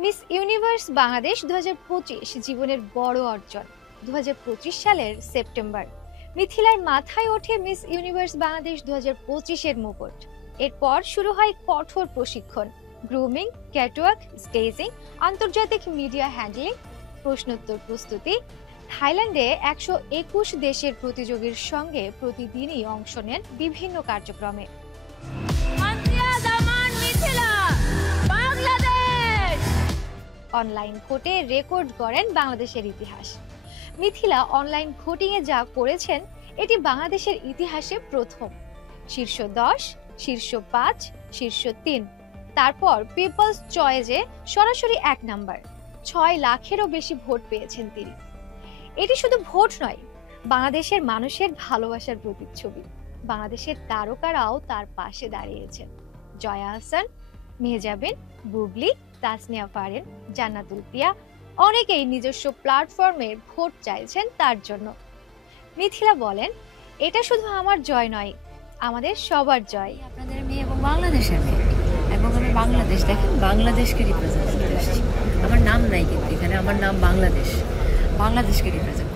Miss universe Bangladesh 2025 জীবনের বড় অর্জন। 2025 সালের সেপ্টেম্বর মিথিলার মাথায় ওঠে মিস ইউনিভার্স বাংলাদেশ 2025-এর মুকুট। এরপর শুরু হয় কঠোর প্রশিক্ষণ, গ্রুমিং, ক্যাটওয়াক, স্টেজিং, আন্তর্জাতিক মিডিয়া হ্যান্ডলিং, প্রশ্নোত্তর প্রস্তুতি। থাইল্যান্ডে 121 দেশের প্রতিযোগীর সঙ্গে প্রতিদিনই অংশ নেন বিভিন্ন কার্যক্রমে। অনলাইন ভোটে রেকর্ড গড়েন বাংলাদেশের ইতিহাস। মিথিলা অনলাইন ভোটিংয়ে যা করেছেন এটি বাংলাদেশের ইতিহাসে প্রথম। শীর্ষ 10, শীর্ষ 5, শীর্ষ 3, তারপর পিপলস চয়েজে সরাসরি 1 নাম্বার। 6 লাখেরও বেশি ভোট পেয়েছেন তিনি। এটি শুধু ভোট নয়, বাংলাদেশের মানুষের ভালোবাসার প্রতিচ্ছবি। বাংলাদেশের তারকারাও তার পাশে দাঁড়িয়েছেন। জয়া আহসান, মেহজাবিন, বুবলি, তাসনিয়া ফারিন, জান্নাতুল পিয়া অনেকেই নিজস্ব প্ল্যাটফর্মে ভোট চাইছেন তার জন্য। মিথিলা বলেন, এটা শুধু আমার জয় নয়, আমাদের সবার জয়। আপনাদের মেয়ে এবং বাংলাদেশের মেয়ে, এবং আমি বাংলাদেশ, দেখেন বাংলাদেশকে রিপ্রেজেন্ট করতে এসেছি। আমার নাম নাই, কিন্তু এখানে আমার নাম বাংলাদেশ, বাংলাদেশকে রিপ্রেজেন্ট